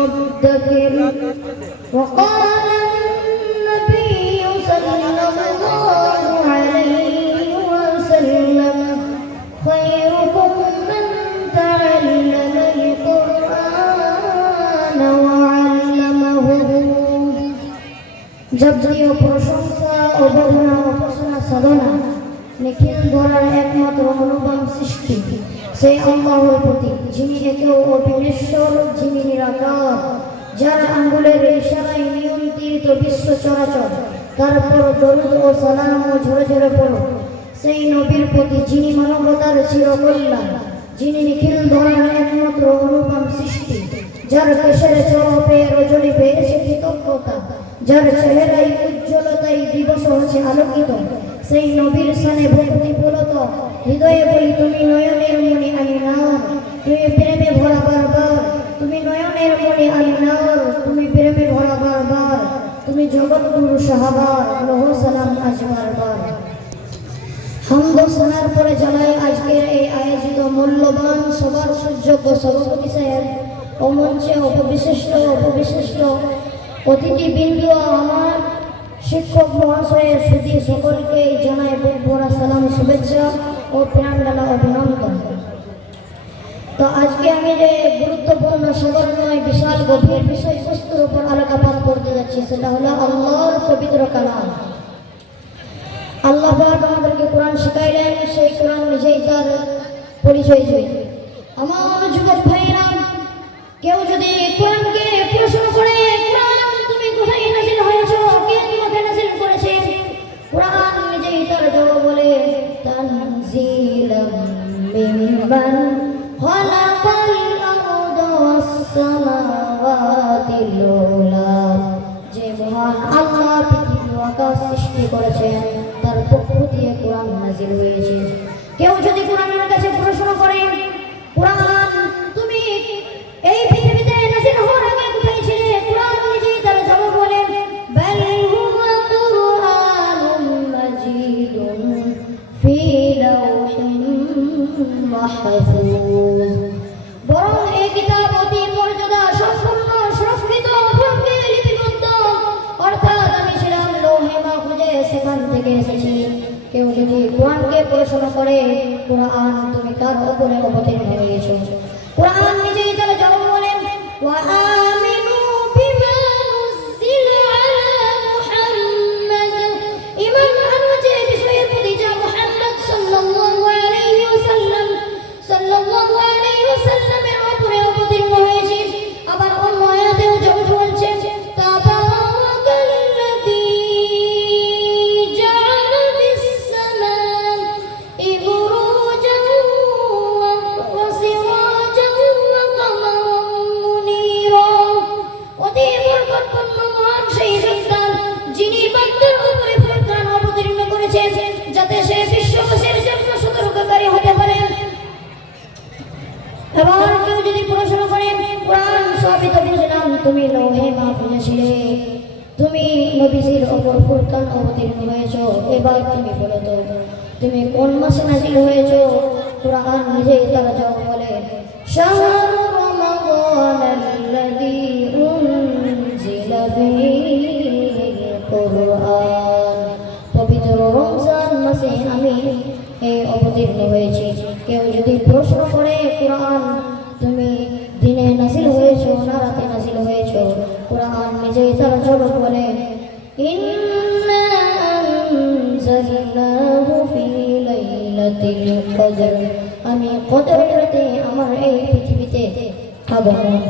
مدكر وقال النبي صلى الله عليه وسلم خيركم من تعلم القرآن وعلمه যাবতীয় প্রশংসা অবহেলা উপাসনা সাধনা নিখিল ধরার একমাত্র অনুপম সৃষ্টি সেই আল্লাহর প্রতি যিনি একেও অবিনেশ্বর যিনি নিরাকার, যার আঙ্গুলের ইশারায় নিয়ন্ত্রিত বিশ্ব চরাচর তারপর দরুদ ও সালাম ও ঝরে ঝরে পড়ো। সেই নবীর প্রতি যিনি মানবতার চিরকল্যাণ, যিনি নিখিল ধরার একমাত্র অনুপম সৃষ্টি, যার কেশের চরপে রজনী পেয়েছে কৃতজ্ঞতা, যার চেহারায় উজ্জ্বলতায় দিবস হচ্ছে আলোকিত, সেই নবীর সানে ভক্তি পুরত হৃদয়ে বলি, তুমি নয়নের মণি আমি নার তুমি প্রেমে ভরা বারবার, তুমি নয়নের মণি আমি নার তুমি প্রেমে ভরা বারবার, তুমি জগৎ গুরু সাহাবার লৌহ সালাম আজ বারবার। হামদ শোনার পরে জানাই আজকের এই আয়োজিত মূল্যবান সবার সুযোগ্য সভাপতি সাহেব। ও মঞ্চে উপবিশিষ্ট উপবিশিষ্ট অতিথিবৃন্দ আমার শিক্ষক মহাশয়ের সুধী সকলকে জানাই বুক ভরা সালাম, শুভেচ্ছা ও প্রাণডালা অভিনন্দন। তো আজকে আমি যে গুরুত্বপূর্ণ সাগরময় বিশাল, গভীর বিষয়বস্তুর উপর আলোকপাত করতে যাচ্ছি, সেটা হলো আল্লাহর পবিত্র কালাম। আল্লাহ আমাদেরকে কোরআন শিখাইলেন, সেই কোরআন নিজেই তার পরিচয় আমার যুবক ভাইরা খালাকাল আরদা ওয়াস সামাওয়াতিল উলা যে মহান আল্লাহ পৃথিবী আকাশ সৃষ্টি করেছেন, তার পক্ষ দিয়ে কোরআন নাজিল হয়েছে। বরং এই কিতাব অতি মর্যাদা লিপিবদ্ধ। অর্থাৎ আমি ছিলাম লোহে সেখান থেকে এসেছি। কেউ যদি কোরআনকে পড়াশোনা করে, কোরআন তুমি তার উপরে অবতীর্ণ যদি প্রশ্ন করে কোরআন সবই তো বুঝলাম তুমি লোহে মাহফুজে ছিলে। তুমি নবীজির ওপর ফুরকান অবতীর্ণ হয়েছ। এবার তুমি বলো তো, তুমি কোন মাসে নাজিল হয়েছ? কোরআন নিজেই তারা জবাব বলে, পবিত্র রমজান মাসে আমি অবতীর্ণ হয়েছি। কেউ যদি প্রশ্ন করে, কোরআন দিনে নাসিল হয়েছ না রাতে নাসিল হয়েছ। কোরআন নিজেই তার জবাব বলে আমি কদর রাতে আমার এই পৃথিবীতে আগমন